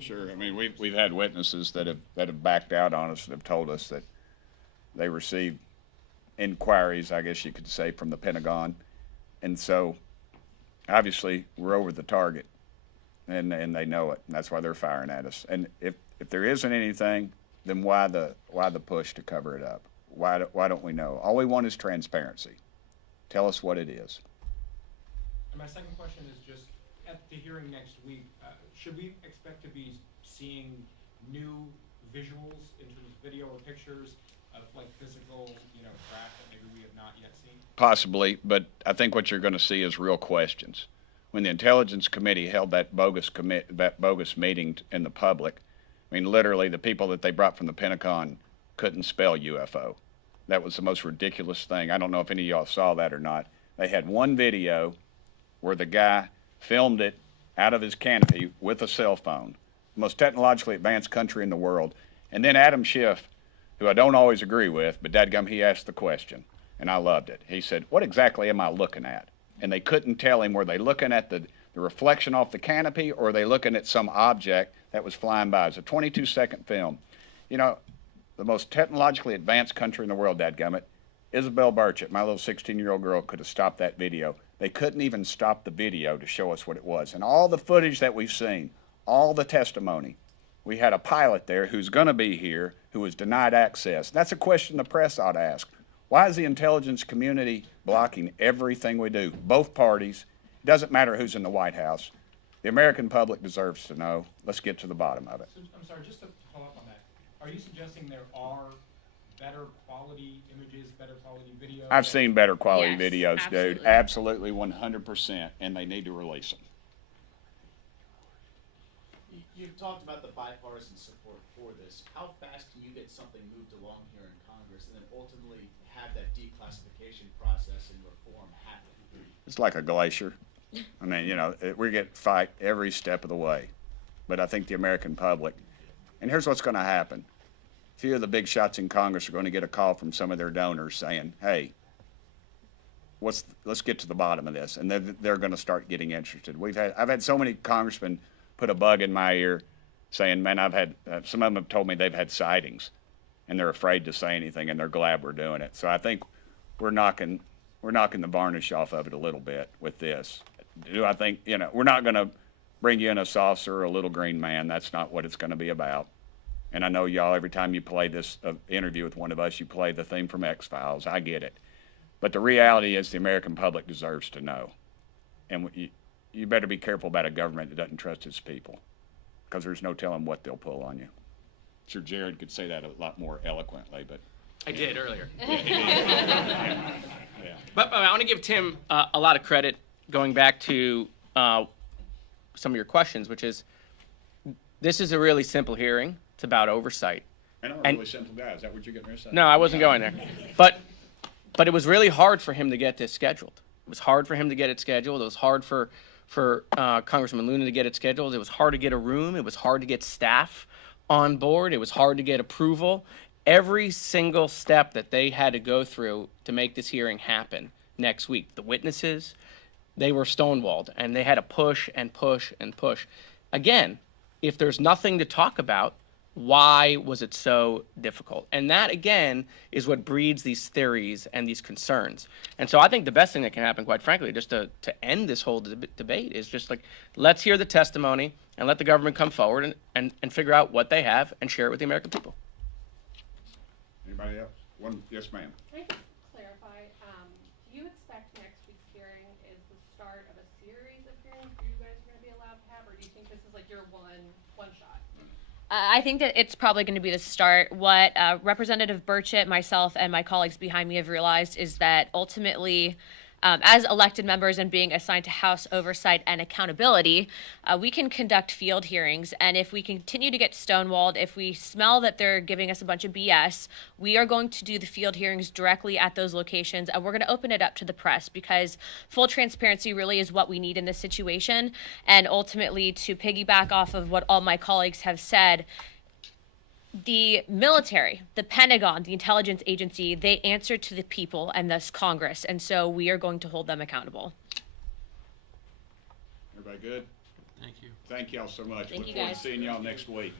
Sure. I mean, we've had witnesses that have backed out on us and have told us that they received inquiries, I guess you could say, from the Pentagon, and so obviously we're over the target, and they know it, and that's why they're firing at us. And if there isn't anything, then why the push to cover it up? Why don't we know? All we want is transparency. Tell us what it is. And my second question is just at the hearing next week, should we expect to be seeing new visuals in terms of video or pictures of like physical, craft that maybe we have not yet seen? Possibly, but I think what you're going to see is real questions. When the Intelligence Committee held that bogus meeting in the public, I mean, literally the people that they brought from the Pentagon couldn't spell UFO. That was the most ridiculous thing. I don't know if any of y'all saw that or not. They had one video where the guy filmed it out of his canopy with a cell phone, the most technologically advanced country in the world. And then Adam Schiff, who I don't always agree with, but dadgum, he asked the question, and I loved it. He said, "What exactly am I looking at?" And they couldn't tell him, were they looking at the reflection off the canopy, or are they looking at some object that was flying by? It's a 22-second film. The most technologically advanced country in the world, dadgummit, Isabel Burchett, my little 16-year-old girl, could have stopped that video. They couldn't even stop the video to show us what it was. And all the footage that we've seen, all the testimony, we had a pilot there who's going to be here who was denied access. That's a question the press ought to ask. Why is the intelligence community blocking everything we do? Both parties. It doesn't matter who's in the White House. The American public deserves to know. Let's get to the bottom of it. So, I'm sorry, just to follow up on that, are you suggesting there are better quality images, better quality videos? I've seen better quality Yes, videos, absolutely. dude. Absolutely, 100%, and they need to release them. You've talked about the bipartisan support for this. How fast can you get something moved along here in Congress and then ultimately have that declassification process and reform happen? It's like a glacier. I mean, we get fight every step of the way. But I think the American public, and here's what's going to happen. A few of the big shots in Congress are going to get a call from some of their donors saying, "Hey, let's get to the bottom of this," and they're going to start getting interested. I've had so many congressmen put a bug in my ear, saying, "Man, I've had some of them have told me they've had sightings, and they're afraid to say anything, and they're glad we're doing it." So I think we're knocking the varnish off of it a little bit with this. Do I think we're not going to bring you in a saucer or a little green man? That's not what it's going to be about. And I know y'all, every time you play this interview with one of us, you play the theme from X-Files. I get it. But the reality is the American public deserves to know. And you better be careful about a government that doesn't trust its people, because there's no telling what they'll pull on you. Sure, Jared could say that a lot more eloquently, but... I did earlier. Yeah. But I want to give Tim a lot of credit going back to some of your questions, which is, this is a really simple hearing. It's about oversight. And I'm a really simple guy. Is that what you're getting ready to say? No, I wasn't going there. But it was really hard for him to get this scheduled. It was hard for him to get it scheduled. It was hard for Congressman Luna to get it scheduled. It was hard to get a room. It was hard to get staff on board. It was hard to get approval. Every single step that they had to go through to make this hearing happen next week. The witnesses, they were stonewalled, and they had to push and push and push. Again, if there's nothing to talk about, why was it so difficult? And that, again, is what breeds these theories and these concerns. And so I think the best thing that can happen, quite frankly, just to end this whole debate is just like, let's hear the testimony and let the government come forward and figure out what they have and share it with the American people. Anybody else? Yes, ma'am. Can I just clarify, do you expect next week's hearing is the start of a series of hearings you guys are going to be allowed to have, or do you think this is like your one shot? I think that it's probably going to be the start. What Representative Burchett, myself, and my colleagues behind me have realized is that ultimately, as elected members and being assigned to House oversight and accountability, we can conduct field hearings. And if we continue to get stonewalled, if we smell that they're giving us a bunch of BS, we are going to do the field hearings directly at those locations. And we're going to open it up to the press, because full transparency really is what we need in this situation. And ultimately, to piggyback off of what all my colleagues have said, the military, the Pentagon, the intelligence agency, they answer to the people and thus Congress. And so we are going to hold them accountable. Everybody good? Thank you. Thank y'all so much. Thank Look you, forward to guys. seeing y'all next week.